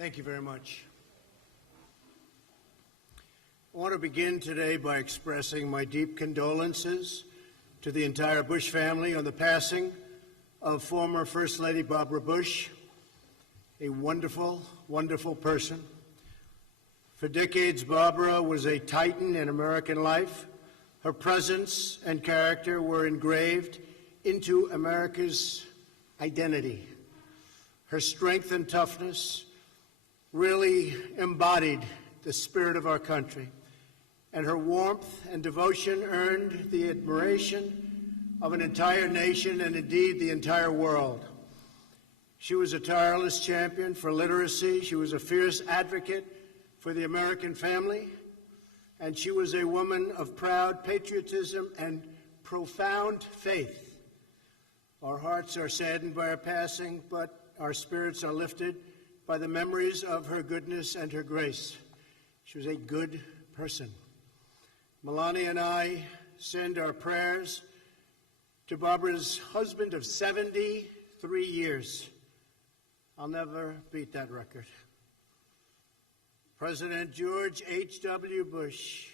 Thank you very much. I want to begin today by expressing my deep condolences to the entire Bush family on the passing of former First Lady Barbara Bush, a wonderful, wonderful person. For decades, Barbara was a titan in American life. Her presence and character were engraved into America's identity. Her strength and toughness really embodied the spirit of our country, and her warmth and devotion earned the admiration of an entire nation and indeed the entire world. She was a tireless champion for literacy. She was a fierce advocate for the American family, and she was a woman of proud patriotism and profound faith. Our hearts are saddened by her passing, but our spirits are lifted by the memories of her goodness and her grace. She was a good person. Melania and I send our prayers to Barbara's husband of 73 years. I'll never beat that record. President George H.W. Bush,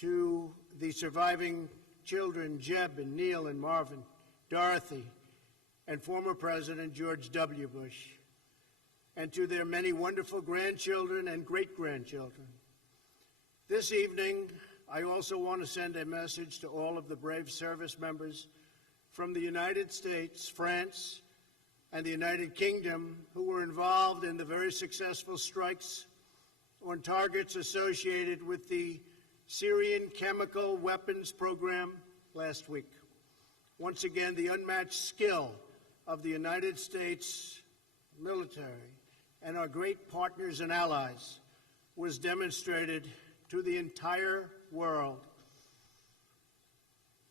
to the surviving children, Jeb and Neil and Marvin, Dorothy, and former President George W. Bush, and to their many wonderful grandchildren and great-grandchildren. This evening, I also want to send a message to all of the brave service members from the United States, France, and the United Kingdom who were involved in the very successful strikes on targets associated with the Syrian chemical weapons program last week. Once again, the unmatched skill of the United States military and our great partners and allies was demonstrated to the entire world.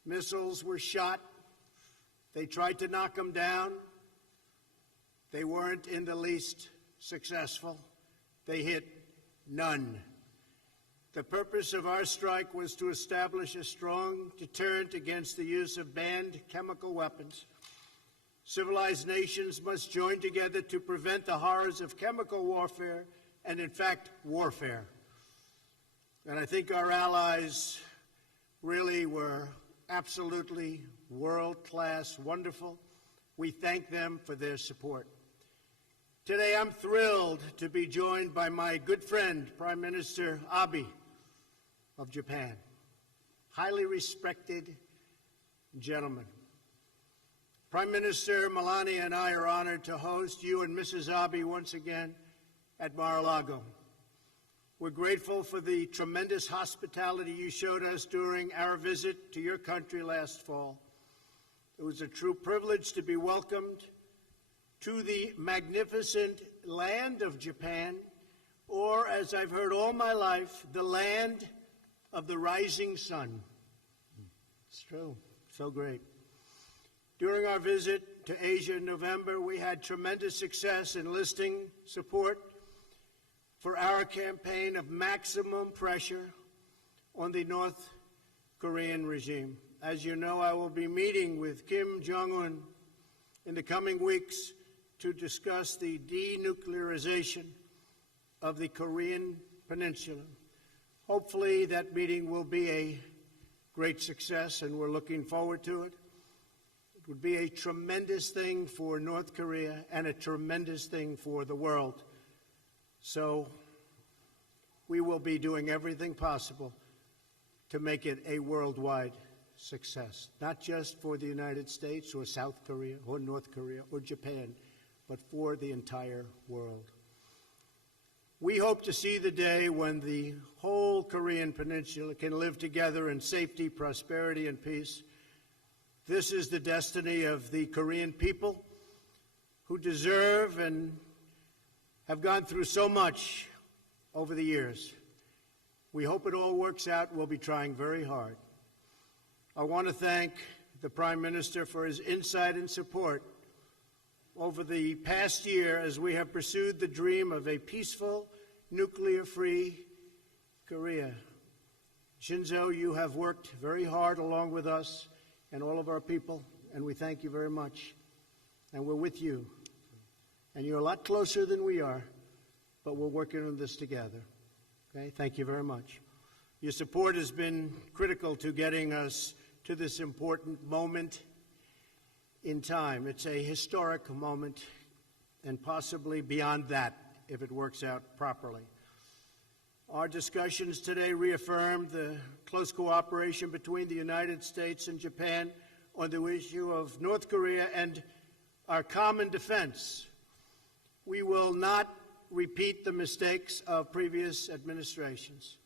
Missiles were shot. They tried to knock them down. They weren't in the least successful. They hit none. The purpose of our strike was to establish a strong deterrent against the use of banned chemical weapons. Civilized nations must join together to prevent the horrors of chemical warfare and, in fact, warfare. And I think our allies really were absolutely world-class, wonderful. We thank them for their support. Today, I'm thrilled to be joined by my good friend, Prime Minister Abe of Japan. Highly respected gentleman. Prime Minister Melania and I are honored to host you and Mrs. Abe once again at Mar-a-Lago. We're grateful for the tremendous hospitality you showed us during our visit to your country last fall. It was a true privilege to be welcomed to the magnificent land of Japan, or, as I've heard all my life, the land of the rising sun. It's true. So great. During our visit to Asia in November, we had tremendous success enlisting support for our campaign of maximum pressure on the North Korean regime. As you know, I will be meeting with Kim Jong-un in the coming weeks to discuss the denuclearization of the Korean Peninsula. Hopefully that meeting will be a great success, and we're looking forward to it. It would be a tremendous thing for North Korea and a tremendous thing for the world. So we will be doing everything possible to make it a worldwide success, not just for the United States or South Korea or North Korea or Japan, but for the entire world. We hope to see the day when the whole Korean Peninsula can live together in safety, prosperity, and peace. This is the destiny of the Korean people, who deserve and have gone through so much over the years. We hope it all works out. We'll be trying very hard. I want to thank the Prime Minister for his insight and support over the past year as we have pursued the dream of a peaceful, nuclear-free Korea. Shinzo, you have worked very hard along with us and all of our people, and we thank you very much. And we're with you. And you're a lot closer than we are, but we're working on this together. Okay? Thank you very much. Your support has been critical to getting us to this important moment in time. It's a historic moment, and possibly beyond that, if it works out properly. Our discussions today reaffirmed the close cooperation between the United States and Japan on the issue of North Korea and our common defense. We will not repeat the mistakes of previous administrations.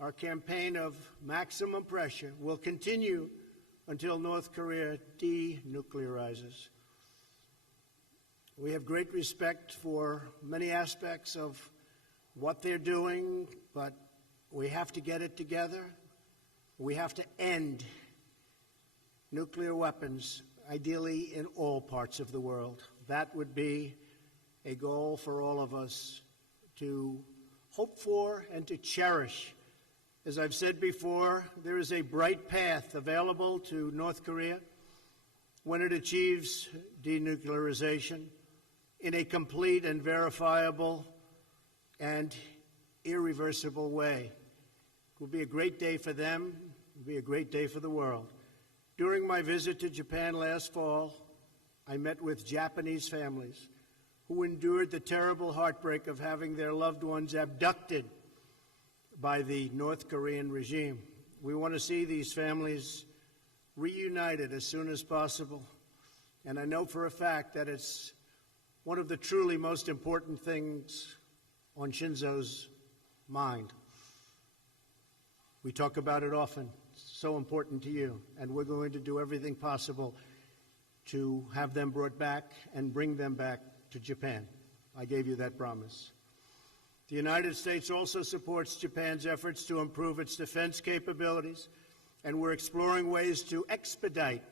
Our campaign of maximum pressure will continue until North Korea denuclearizes. We have great respect for many aspects of what they're doing, but we have to get it together. We have to end nuclear weapons, ideally in all parts of the world. That would be a goal for all of us to hope for and to cherish. As I've said before, there is a bright path available to North Korea when it achieves denuclearization in a complete and verifiable and irreversible way. It will be a great day for them. It will be a great day for the world. During my visit to Japan last fall, I met with Japanese families who endured the terrible heartbreak of having their loved ones abducted by the North Korean regime. We want to see these families reunited as soon as possible. And I know for a fact that it's one of the truly most important things on Shinzo's mind. We talk about it often. It's so important to you. And we're going to do everything possible to have them brought back and bring them back to Japan. I gave you that promise. The United States also supports Japan's efforts to improve its defense capabilities, and we're exploring ways to expedite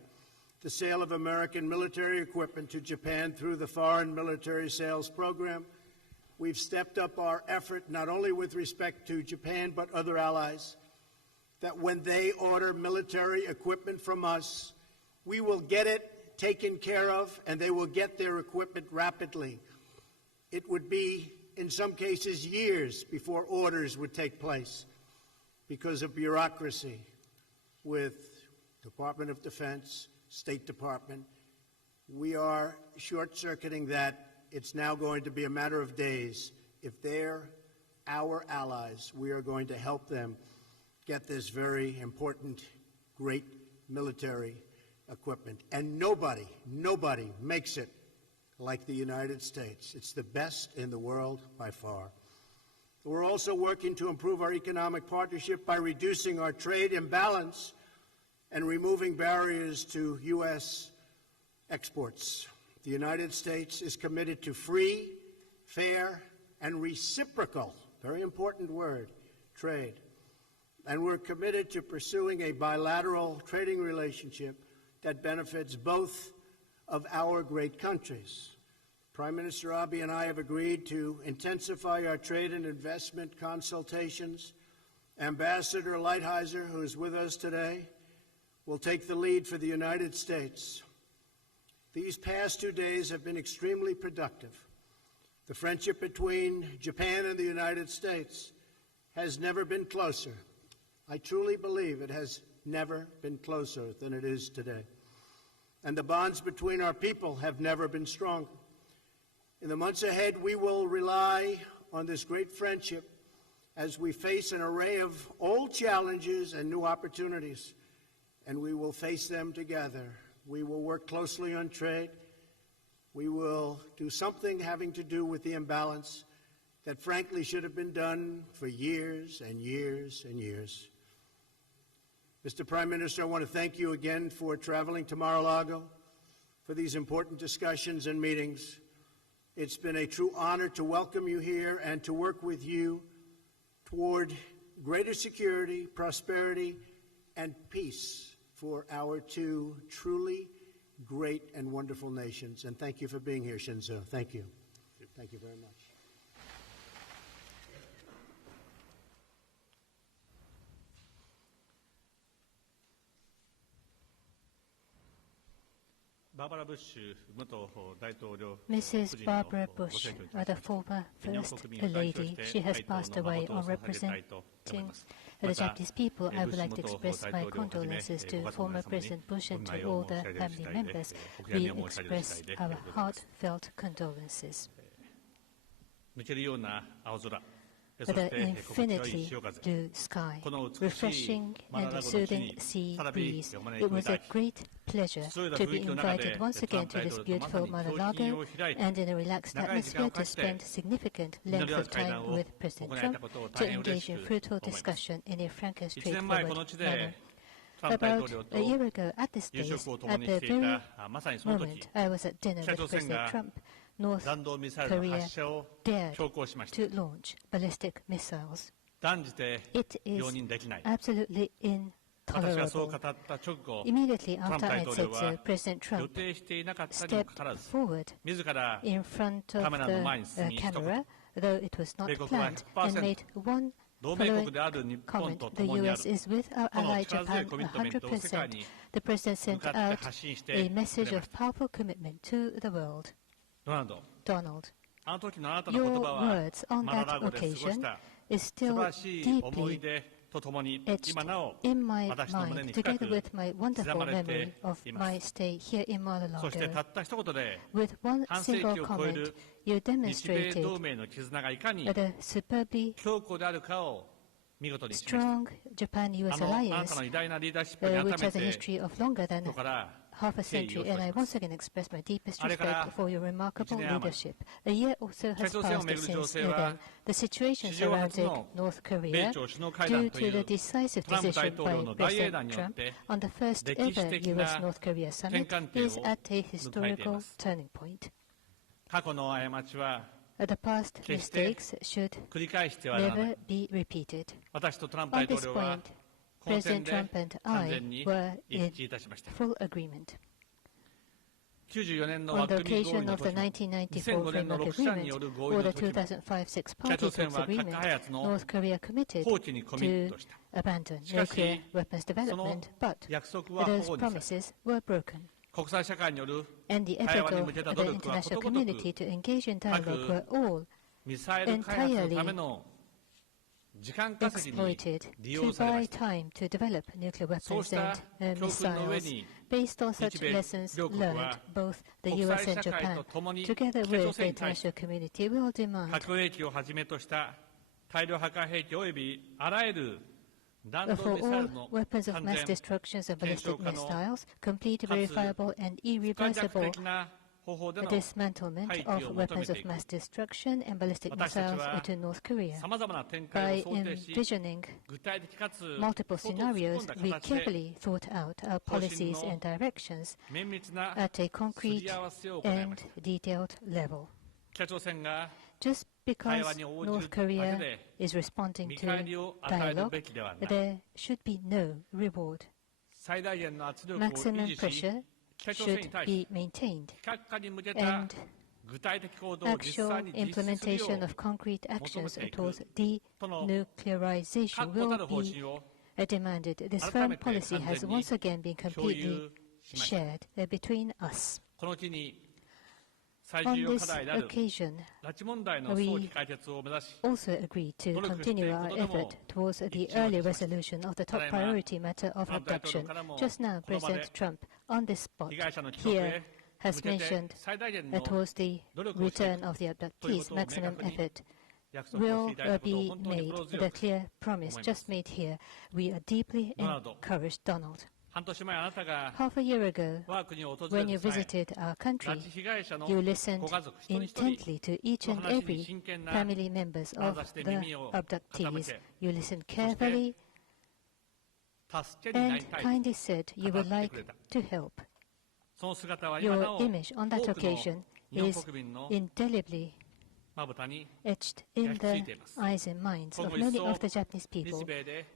the sale of American military equipment to Japan through the Foreign Military Sales Program. We've stepped up our effort not only with respect to Japan but other allies, that when they order military equipment from us, we will get it taken care of and they will get their equipment rapidly. It would be, in some cases, years before orders would take place because of bureaucracy with Department of Defense, State Department. We are short-circuiting that. It's now going to be a matter of days. If they're our allies, we are going to help them get this very important, great military equipment. And nobody makes it like the United States. It's the best in the world by far. We're also working to improve our economic partnership by reducing our trade imbalance and removing barriers to U.S. exports. The United States is committed to free, fair, and reciprocal, very important word, trade. And we're committed to pursuing a bilateral trading relationship that benefits both of our great countries. Prime Minister Abe and I have agreed to intensify our trade and investment consultations. Ambassador Lighthizer, who is with us today, will take the lead for the United States. These past 2 days have been extremely productive. The friendship between Japan and the United States has never been closer. I truly believe it has never been closer than it is today. And the bonds between our people have never been stronger. In the months ahead, we will rely on this great friendship as we face an array of old challenges and new opportunities, and we will face them together. We will work closely on trade. We will do something having to do with the imbalance that frankly should have been done for years and years and years. Mr. Prime Minister, I want to thank you again for traveling to Mar-a-Lago for these important discussions and meetings. It's been a true honor to welcome you here and to work with you toward greater security, prosperity, and peace for our two truly great and wonderful nations. And thank you for being here, Shinzo. Thank you. Thank you very much. Mrs. Barbara Bush, the former First Lady, she has passed away. On representing the Japanese people, I would like to express my condolences to former President Bush and to all the family members. We express our heartfelt condolences. The infinitely blue sky, refreshing and soothing sea breeze. It was a great pleasure to be invited once again to this beautiful Mar-a-Lago and in a relaxed atmosphere to spend significant length of time with President Trump to engage in fruitful discussion in a frank and straightforward manner. About a year ago at this place, at the very moment I was at dinner with President Trump, North Korea dared to launch ballistic missiles. It is absolutely intolerable. Immediately after I said so, President Trump stepped forward in front of the camera, though it was not planned, and made one following comment. The U.S. is with our ally Japan 100%. The President sent out a message of powerful commitment to the world. Donald, your words on that occasion is still deeply etched in my mind, together with my wonderful memory of my stay here in Mar-a-Lago. With one single comment, you demonstrated the superbly strong Japan-US alliance, which has a history of longer than half a century, and I once again express my deepest respect for your remarkable leadership. A year or so has passed since then. The situation surrounding North Korea, due to the decisive decision by President Trump on the first ever U.S.-North Korea summit, is at a historical turning point. The past mistakes should never be repeated. On this point, President Trump and I were in full agreement. On the occasion of the 1994 Framework Agreement or the 2005 Six-Party Talks Agreement, North Korea committed to abandon nuclear weapons development, but those promises were broken. And the effort of the international community to engage in dialogue were all entirely exploited to buy time to develop nuclear weapons and missiles. Based on such lessons learned, both the U.S. and Japan, together with the international community, will demand for all weapons of mass destruction and ballistic missiles, complete, verifiable, and irreversible dismantlement of weapons of mass destruction and ballistic missiles to North Korea. By envisioning multiple scenarios, we carefully thought out our policies and directions at a concrete and detailed level. Just because North Korea is responding to dialogue, there should be no reward. Maximum pressure should be maintained, and actual implementation of concrete actions towards denuclearization will be demanded. This firm policy has once again been completely shared between us. On this occasion, we also agreed to continue our effort towards the early resolution of the top priority matter of abduction. Just now, President Trump, on this spot here, has mentioned towards the return of the abductees, maximum effort will be made. The clear promise just made here. We are deeply encouraged, Donald. Half a year ago, when you visited our country, you listened intently to each and every family members of the abductees. You listened carefully and kindly said you would like to help. Your image on that occasion is indelibly etched in the eyes and minds of many of the Japanese people.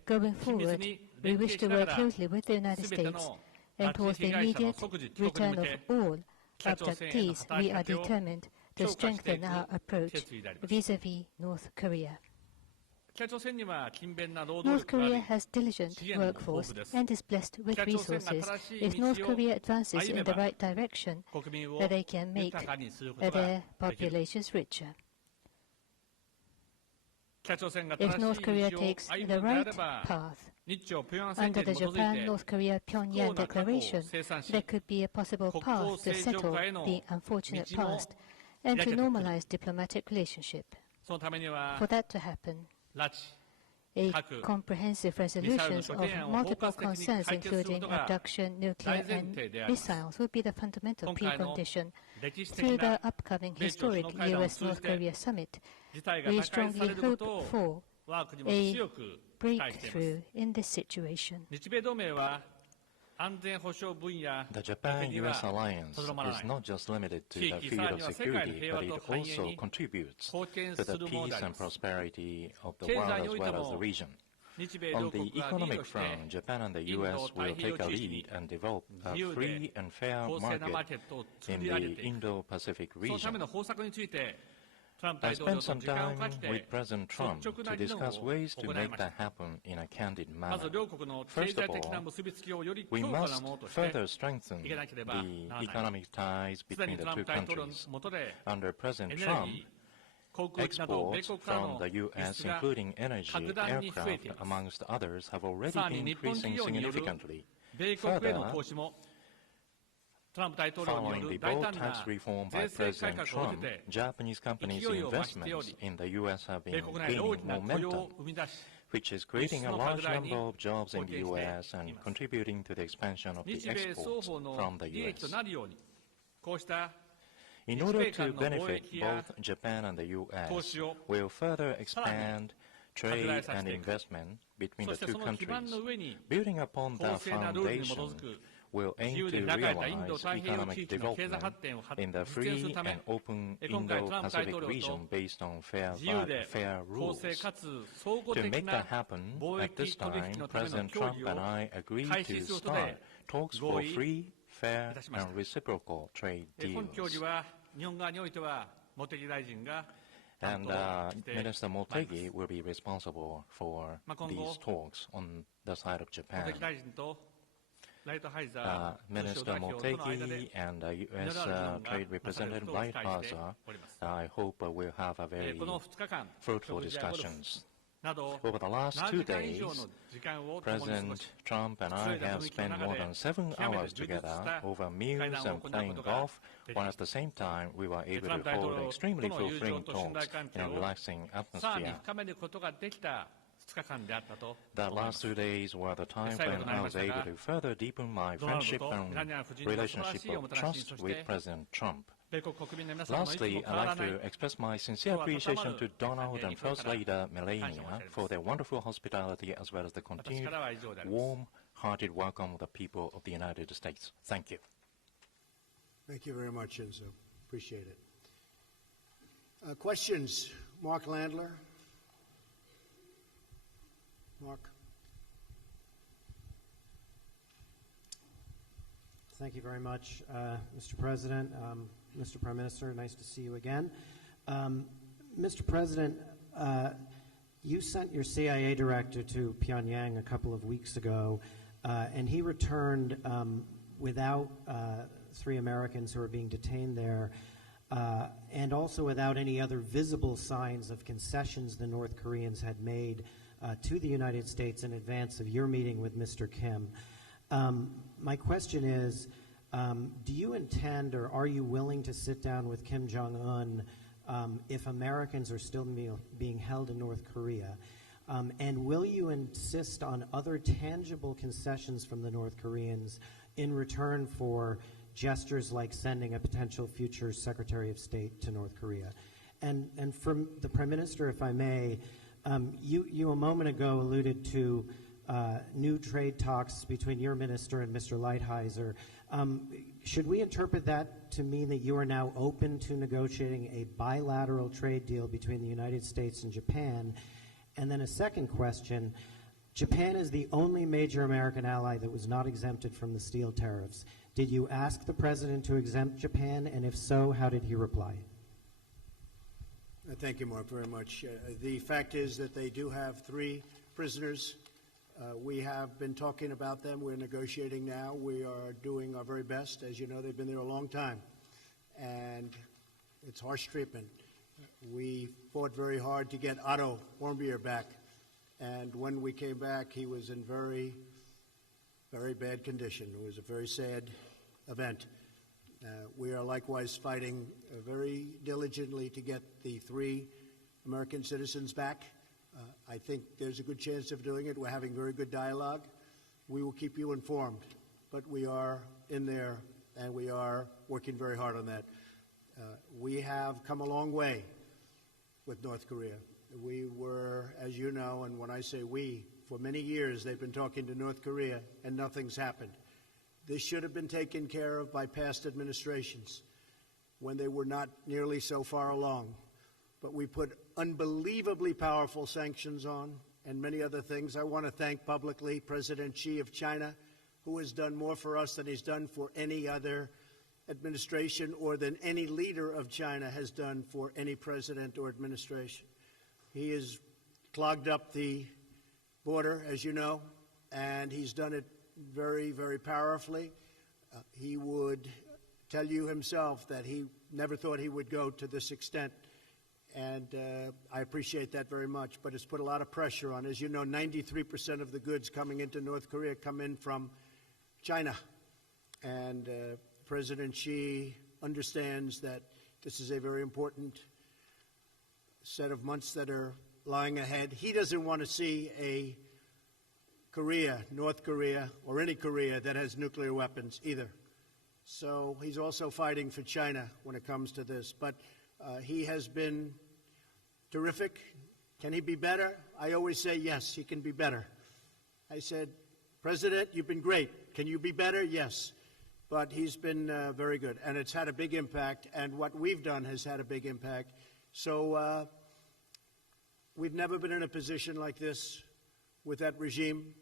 Going forward, we wish to work closely with the United States, and towards the immediate return of all abductees, we are determined to strengthen our approach vis-à-vis North Korea. North Korea has diligent workforce and is blessed with resources. If North Korea advances in the right direction, they can make their populations richer. If North Korea takes the right path, under the Japan-North Korea-Pyongyang Declaration, there could be a possible path to settle the unfortunate past and to normalize diplomatic relationship. For that to happen, a comprehensive resolution of multiple concerns, including abduction, nuclear, and missiles, will be the fundamental precondition. Through the upcoming historic U.S.-North Korea summit, we strongly hope for a breakthrough in this situation. The Japan-US alliance is not just limited to the field of security, but it also contributes to the peace and prosperity of the world as well as the region. On the economic front, Japan and the U.S. will take a lead and develop a free and fair market in the Indo-Pacific region. I spent some time with President Trump to discuss ways to make that happen in a candid manner. First of all, we must further strengthen the economic ties between the two countries. Under President Trump, exports from the U.S., including energy, aircraft, amongst others, have already been increasing significantly. Further, following the bold tax reform by President Trump, Japanese companies' investments in the U.S. have been gaining momentum, which is creating a large number of jobs in the U.S. and contributing to the expansion of the exports from the U.S. In order to benefit both Japan and the U.S., we'll further expand trade and investment between the two countries. Building upon that foundation, will aim to realize economic development in the free and open Indo-Pacific region based on fair rules. To make that happen, at this time, President Trump and I agreed to start talks for free, fair, and reciprocal trade deals. And Minister Motegi will be responsible for these talks on the side of Japan. Minister Motegi and U.S. Trade Representative Lighthizer, I hope will have a very fruitful discussions. Over the last 2 days, President Trump and I have spent more than 7 hours together over meals and playing golf, while at the same time we were able to hold extremely fulfilling talks in a relaxing atmosphere. The last 2 days were the time when I was able to further deepen my friendship and relationship of trust with President Trump. Lastly, I'd like to express my sincere appreciation to Donald and First Lady Melania for their wonderful hospitality as well as the continued warm-hearted welcome of the people of the United States. Thank you. Thank you very much, Shinzo. Appreciate it. Questions? Mark Landler. Mark. Thank you very much, Mr. President. Mr. Prime Minister, nice to see you again. Mr. President, you sent your CIA director to Pyongyang a couple of weeks ago, and he returned without 3 Americans who are being detained there, and also without any other visible signs of concessions the North Koreans had made to the United States in advance of your meeting with Mr. Kim. My question is, do you intend or are you willing to sit down with Kim Jong-un if Americans are still being held in North Korea? And will you insist on other tangible concessions from the North Koreans in return for gestures like sending a potential future Secretary of State to North Korea? And from the Prime Minister, if I may, you a moment ago alluded to new trade talks between your minister and Mr. Lighthizer. Should we interpret that to mean that you are now open to negotiating a bilateral trade deal between the United States and Japan? And then a second question, Japan is the only major American ally that was not exempted from the steel tariffs. Did you ask the President to exempt Japan, and if so, how did he reply? Thank you, Mark, very much. The fact is that they do have 3 prisoners. We have been talking about them. We're negotiating now. We are doing our very best. As you know, they've been there a long time, and it's harsh treatment. We fought very hard to get Otto Warmbier back, and when we came back, he was in very, very bad condition. It was a very sad event. We are likewise fighting very diligently to get the 3 American citizens back. I think there's a good chance of doing it. We're having very good dialogue. We will keep you informed, but we are in there, and we are working very hard on that. We have come a long way with North Korea. We were, as you know, and when I say we, for many years they've been talking to North Korea, and nothing's happened. This should have been taken care of by past administrations when they were not nearly so far along. But we put unbelievably powerful sanctions on and many other things. I want to thank publicly President Xi of China, who has done more for us than he's done for any other administration or than any leader of China has done for any president or administration. He has clogged up the border, as you know, and he's done it very, very powerfully. He would tell you himself that he never thought he would go to this extent, and I appreciate that very much, but it's put a lot of pressure on. As you know, 93% of the goods coming into North Korea come in from China, and President Xi understands that this is a very important set of months that are lying ahead. He doesn't want to see a Korea, North Korea, or any Korea that has nuclear weapons either. So he's also fighting for China when it comes to this. But he has been terrific. Can he be better? I always say, yes, he can be better. I said, President, you've been great. Can you be better? Yes. But he's been very good, and it's had a big impact, and what we've done has had a big impact. So we've never been in a position like this with that regime,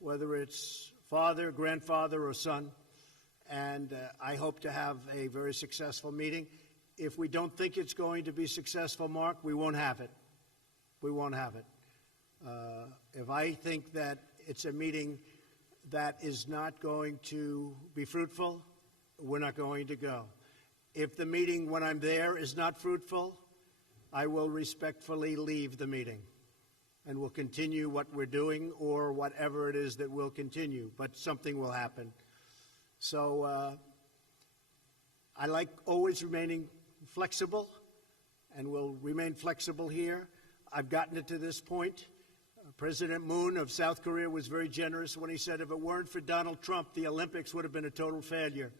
whether it's father, grandfather, or son, and I hope to have a very successful meeting. If we don't think it's going to be successful, Mark, we won't have it. We won't have it. If I think that it's a meeting that is not going to be fruitful, we're not going to go. If the meeting when I'm there is not fruitful, I will respectfully leave the meeting, and we'll continue what we're doing or whatever it is that will continue, but something will happen. So I like always remaining flexible, and will remain flexible here. I've gotten it to this point. President Moon of South Korea was very generous when he said if it weren't for Donald Trump, the Olympics would have been a total failure.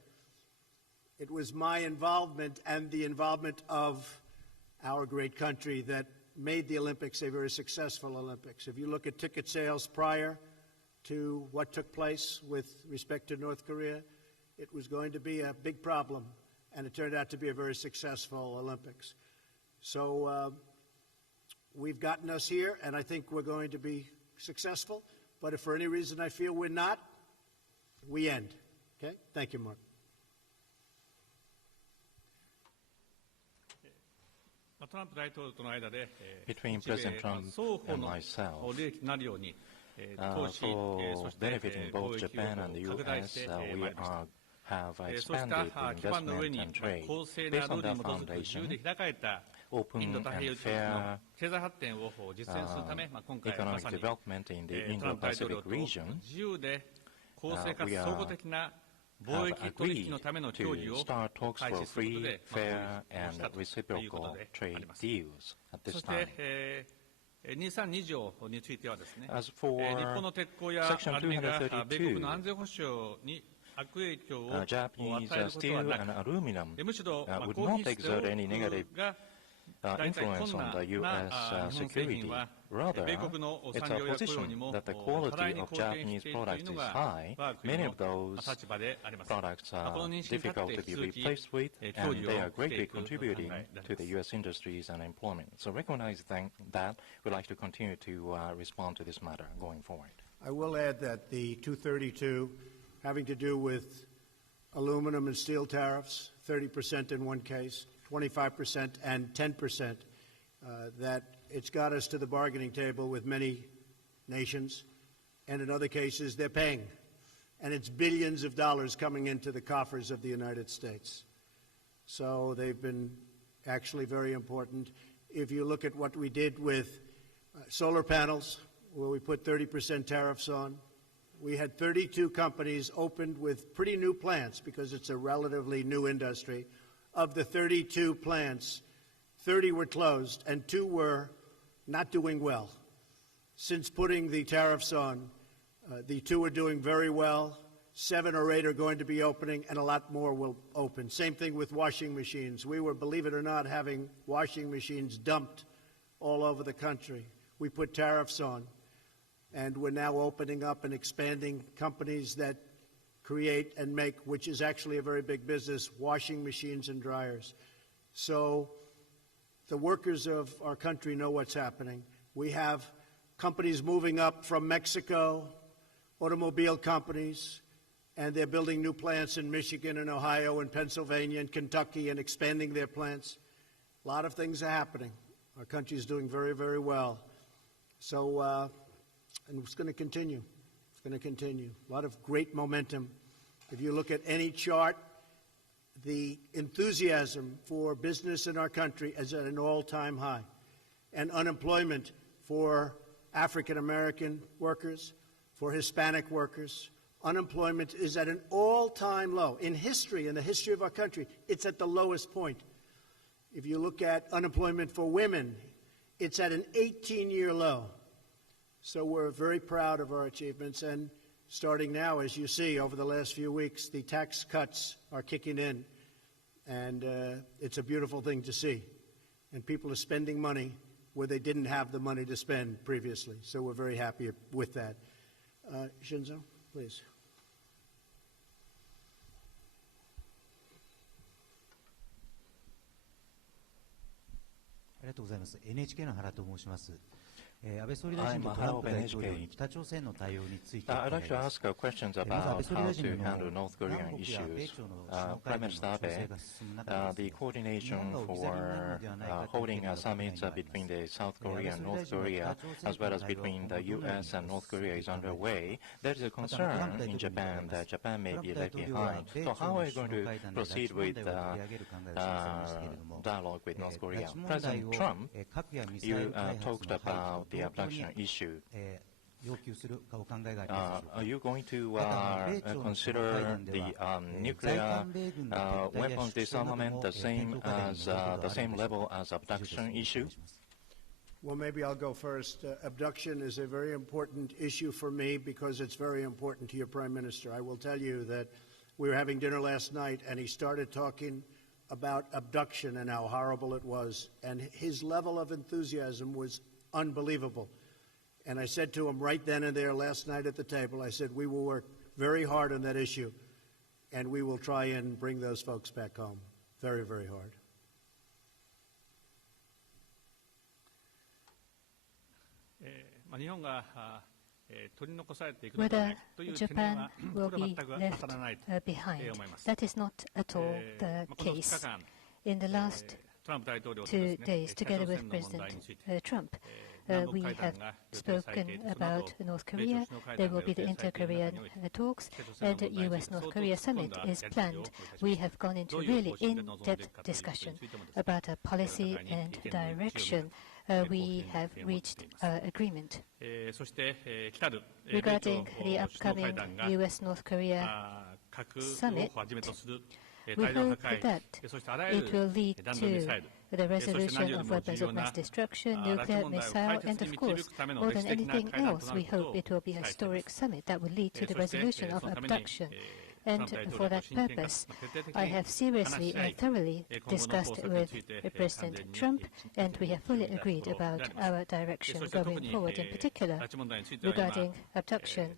It was my involvement and the involvement of our great country that made the Olympics a very successful Olympics. If you look at ticket sales prior to what took place with respect to North Korea, it was going to be a big problem, and it turned out to be a very successful Olympics. So we've gotten us here, and I think we're going to be successful. But if for any reason I feel we're not, we end. Okay? Thank you, Mark. Between President Trump and myself, for benefiting both Japan and the U.S., we have expanded investment and trade based on that foundation. Open and fair economic development in the Indo-Pacific region, we have agreed to start talks for free, fair, and reciprocal trade deals at this time. As for Section 232, Japanese steel and aluminum would not exert any negative influence on the U.S. security. Rather, it's our position that the quality of Japanese products is high. Many of those products are difficult to be replaced with, and they are greatly contributing to the U.S. industries and employment. So recognizing that, we'd like to continue to respond to this matter going forward. I will add that the 232 having to do with aluminum and steel tariffs, 30% in one case, 25% and 10% that it's got us to the bargaining table with many nations, and in other cases they're paying. And it's billions of dollars coming into the coffers of the United States. So they've been actually very important. If you look at what we did with solar panels, where we put 30% tariffs on, we had 32 companies opened with pretty new plants because it's a relatively new industry. Of the 32 plants, 30 were closed and 2 were not doing well. Since putting the tariffs on, the 2 are doing very well. 7 or 8 are going to be opening, and a lot more will open. Same thing with washing machines. We were, believe it or not, having washing machines dumped all over the country. We put tariffs on, and we're now opening up and expanding companies that create and make, which is actually a very big business, washing machines and dryers. So the workers of our country know what's happening. We have companies moving up from Mexico, automobile companies, and they're building new plants in Michigan and Ohio and Pennsylvania and Kentucky and expanding their plants. A lot of things are happening. Our country is doing very, very well. So, and it's going to continue. It's going to continue. A lot of great momentum. If you look at any chart, the enthusiasm for business in our country is at an all-time high. And unemployment for African American workers, for Hispanic workers, unemployment is at an all-time low. In history, in the history of our country, it's at the lowest point. If you look at unemployment for women, it's at an 18-year low. So we're very proud of our achievements. And starting now, as you see, over the last few weeks, the tax cuts are kicking in. And it's a beautiful thing to see. And people are spending money where they didn't have the money to spend previously. So we're very happy with that. Shinzo, please. ありがとうございます。NHK の原と申します。安倍総理大臣とトランプ大統領に北朝鮮の対応について伺います。まず安倍総理大臣の南北や米朝の首脳会談の調整が進む中で、日本が置き去りになるのではないかという意見が国民にあります。安倍総理大臣は北朝鮮の対応をどのように見ていますか。There is a concern in Japan that Japan may be left behind. So how are you going to proceed with dialogue with North Korea? President Trump, you talked about the abduction issue. Are you going to consider the nuclear weapons disarmament the same level as abduction issue? Well, maybe I'll go first. Abduction is a very important issue for me because it's very important to your Prime Minister. I will tell you that we were having dinner last night, and he started talking about abduction and how horrible it was, and his level of enthusiasm was unbelievable. And I said to him right then and there last night at the table, I said, we will work very hard on that issue, and we will try and bring those folks back home. Very, very hard. Whether Japan will be left behind, that is not at all the case. In the last 2 days, together with President Trump, we have spoken about North Korea. There will be the inter-Korean talks, and the U.S.-North Korea summit is planned. We have gone into really in-depth discussion about our policy and direction. We have reached agreement. Regarding the upcoming U.S.-North Korea summit, we hope that it will lead to the resolution of weapons of mass destruction, nuclear, missile, and of course, more than anything else, we hope it will be a historic summit that will lead to the resolution of abduction. And for that purpose, I have seriously and thoroughly discussed with President Trump, and we have fully agreed about our direction going forward, in particular regarding abduction.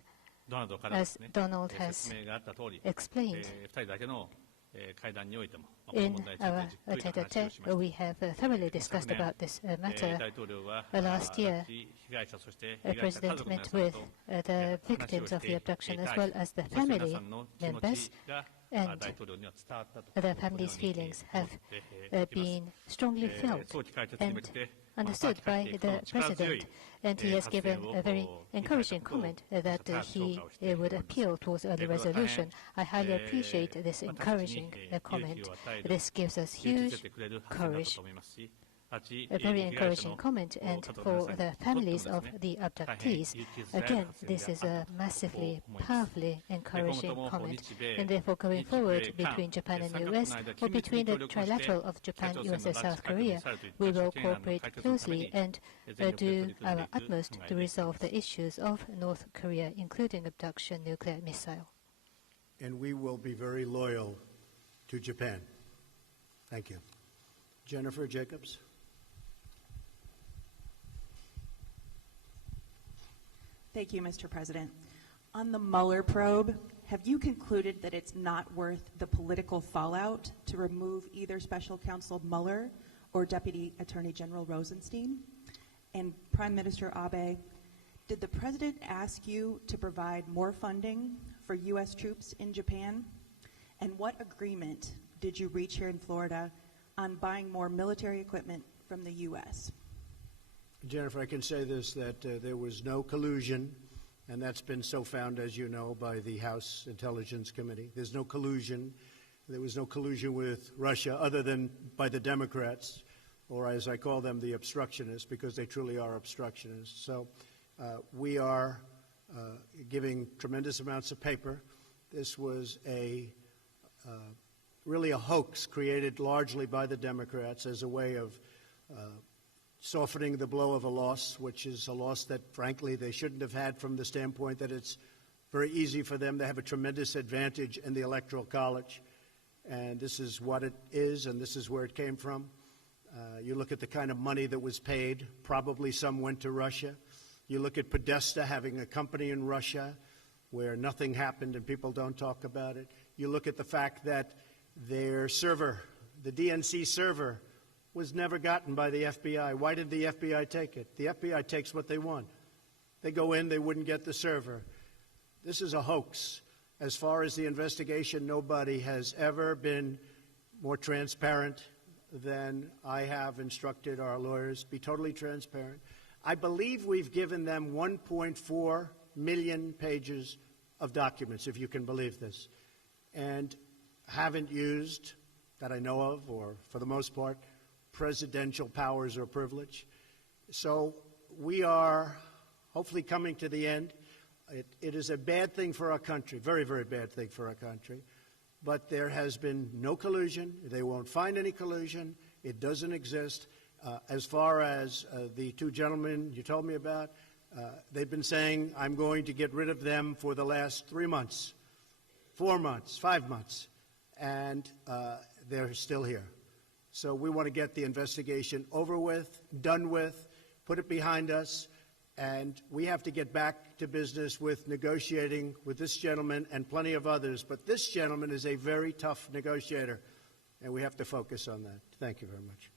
As Donald has explained, in our tete-a-tete, we have thoroughly discussed about this matter. Last year, the President met with the victims of the abduction as well as the family members, and the family's feelings have been strongly felt and understood by the President, and he has given a very encouraging comment that he would appeal towards early resolution. I highly appreciate this encouraging comment. This gives us huge courage. A very encouraging comment, and for the families of the abductees, again, this is a massively, powerfully encouraging comment. And therefore, going forward between Japan and the U.S., or between the trilateral of Japan, U.S. and South Korea, we will cooperate closely and do our utmost to resolve the issues of North Korea, including abduction, nuclear missile. And we will be very loyal to Japan. Thank you. Jennifer Jacobs. Thank you, Mr. President. On the Mueller probe, have you concluded that it's not worth the political fallout to remove either Special Counsel Mueller or Deputy Attorney General Rosenstein? And Prime Minister Abe, did the President ask you to provide more funding for U.S. troops in Japan? And what agreement did you reach here in Florida on buying more military equipment from the U.S.? Jennifer, I can say this, that there was no collusion, and that's been so found, as you know, by the House Intelligence Committee. There's no collusion. There was no collusion with Russia other than by the Democrats, or as I call them, the obstructionists, because they truly are obstructionists. So we are giving tremendous amounts of paper. This was really a hoax created largely by the Democrats as a way of softening the blow of a loss, which is a loss that, frankly, they shouldn't have had from the standpoint that it's very easy for them to have a tremendous advantage in the Electoral College. And this is what it is, and this is where it came from. You look at the kind of money that was paid. Probably some went to Russia. You look at Podesta having a company in Russia where nothing happened and people don't talk about it. You look at the fact that their server, the DNC server, was never gotten by the FBI. Why did the FBI take it? The FBI takes what they want. They go in, they wouldn't get the server. This is a hoax. As far as the investigation, nobody has ever been more transparent than I have instructed our lawyers. Be totally transparent. I believe we've given them 1.4 million pages of documents, if you can believe this, and haven't used, that I know of, or for the most part, presidential powers or privilege. So we are hopefully coming to the end. It is a bad thing for our country, very, very bad thing for our country. But there has been no collusion. They won't find any collusion. It doesn't exist. As far as the two gentlemen you told me about, they've been saying, I'm going to get rid of them for the last 3 months, 4 months, 5 months, and they're still here. So we want to get the investigation over with, done with, put it behind us, and we have to get back to business with negotiating with this gentleman and plenty of others. But this gentleman is a very tough negotiator, and we have to focus on that. Thank you very much.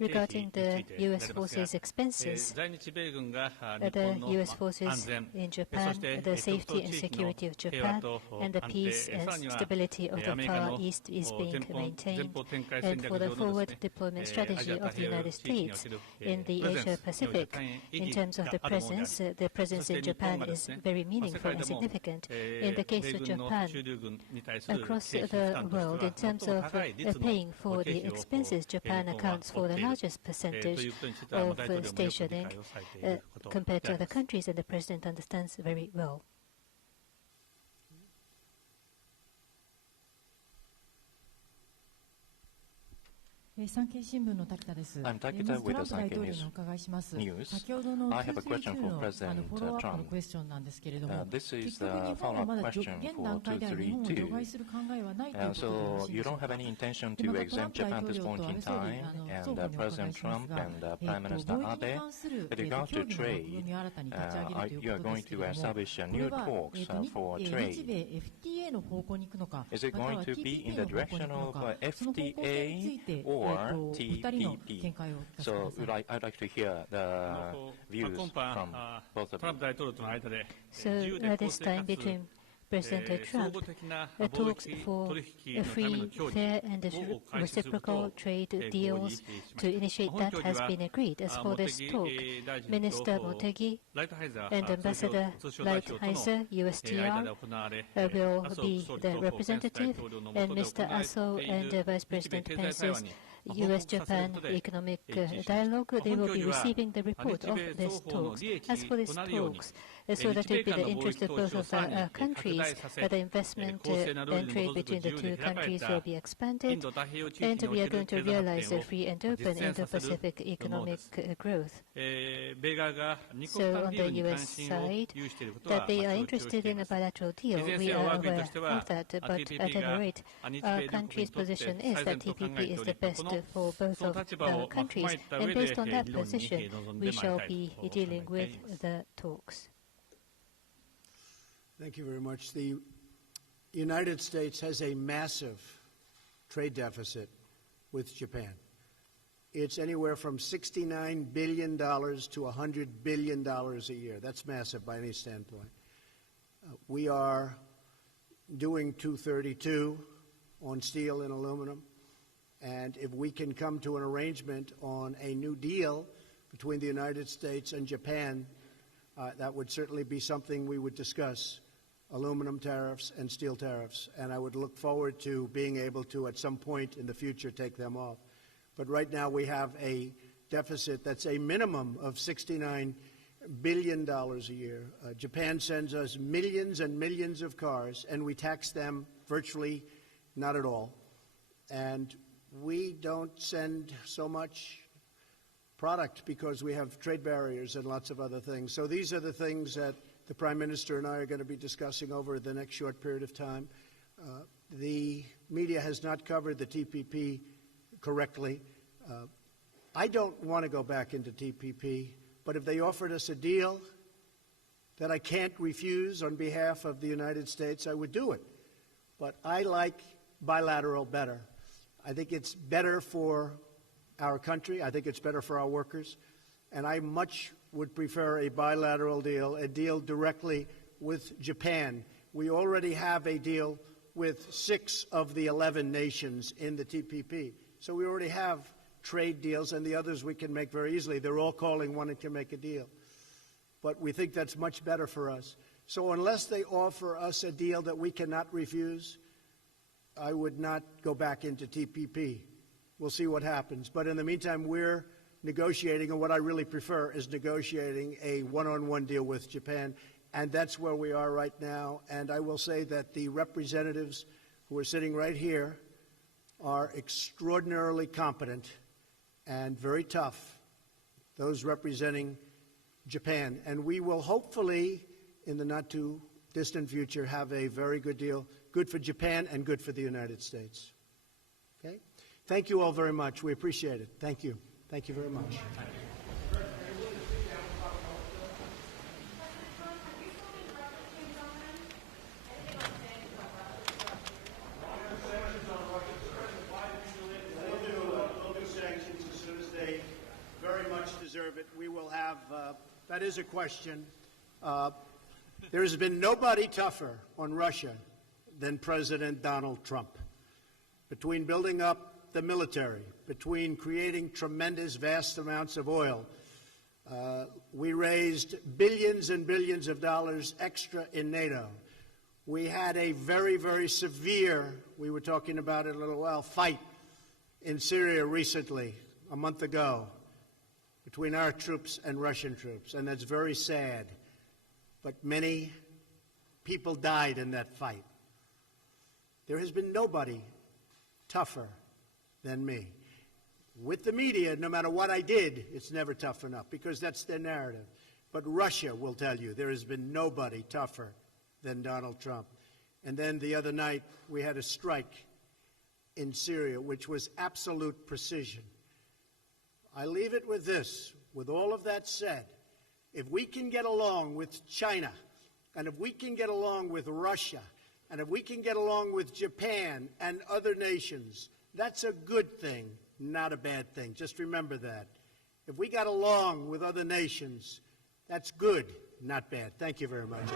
Regarding the U.S. forces' expenses, the U.S. forces in Japan, the safety and security of Japan, and the peace and stability of the Far East is being maintained. And for the forward deployment strategy of the United States in the Asia-Pacific, in terms of the presence in Japan is very meaningful and significant. In the case of Japan, across the world, in terms of paying for the expenses, Japan accounts for the largest percentage of stationing compared to other countries, and the President understands very well. I'm Takita with the Sankei News. I have a question for President Trump. This is the follow-up question for 232. So you don't have any intention to exempt Japan at this point in time, and President Trump and Prime Minister Abe, with regard to trade, you are going to establish new talks for trade. Is it going to be in the direction of FTA, or TPP. So I'd like to hear the views from both of you. So this time between President Trump talks for a free, fair and reciprocal trade deals to initiate that has been agreed. As for this talk, Minister Motegi and Ambassador Lighthizer, USTR, will be the representative, and Mr. Aso and Vice President Pence's U.S.-Japan economic dialogue, they will be receiving the report of these talks. As for these talks, so that it will be the interest of both of the countries, the investment and trade between the two countries will be expanded, and we are going to realize a free and open Indo-Pacific economic growth. So on the U.S. side, that they are interested in a bilateral deal, we are aware of that, but at any rate, our country's position is that TPP is the best for both of the countries, and based on that position, we shall be dealing with the talks. Thank you very much. The United States has a massive trade deficit with Japan. It's anywhere from $69 billion to $100 billion a year. That's massive by any standpoint. We are doing 232 on steel and aluminum. And if we can come to an arrangement on a new deal between the United States and Japan, that would certainly be something we would discuss, aluminum tariffs and steel tariffs. And I would look forward to being able to, at some point in the future, take them off. But right now we have a deficit that's a minimum of $69 billion a year. Japan sends us millions and millions of cars, and we tax them virtually not at all. And we don't send so much product because we have trade barriers and lots of other things. So these are the things that the Prime Minister and I are going to be discussing over the next short period of time. The media has not covered the TPP correctly. I don't want to go back into TPP, but if they offered us a deal that I can't refuse on behalf of the United States, I would do it. But I like bilateral better. I think it's better for our country. I think it's better for our workers. And I much would prefer a bilateral deal, a deal directly with Japan. We already have a deal with 6 of the 11 nations in the TPP. So we already have trade deals, and the others we can make very easily. They're all calling wanting to make a deal. But we think that's much better for us. So unless they offer us a deal that we cannot refuse, I would not go back into TPP. We'll see what happens. But in the meantime, we're negotiating, and what I really prefer is negotiating a one-on-one deal with Japan, and that's where we are right now. And I will say that the representatives who are sitting right here are extraordinarily competent and very tough, those representing Japan. And we will hopefully, in the not-too-distant future, have a very good deal, good for Japan and good for the United States. Okay? Thank you all very much. We appreciate it. Thank you. Thank you very much. We'll do sanctions as soon as they very much deserve it. We will have, that is a question. There has been nobody tougher on Russia than President Donald Trump. Between building up the military, between creating tremendous, vast amounts of oil, we raised billions and billions of dollars extra in NATO. We had a very, very severe, we were talking about it a little while, fight in Syria recently, a month ago, between our troops and Russian troops, and that's very sad. But many people died in that fight. There has been nobody tougher than me. With the media, no matter what I did, it's never tough enough because that's their narrative. But Russia will tell you there has been nobody tougher than Donald Trump. And then the other night, we had a strike in Syria, which was absolute precision. I leave it with this. With all of that said, if we can get along with China, and if we can get along with Russia, and if we can get along with Japan and other nations, that's a good thing. not a bad thing. Just remember that. If we got along with other nations, that's good, not bad. Thank you very much.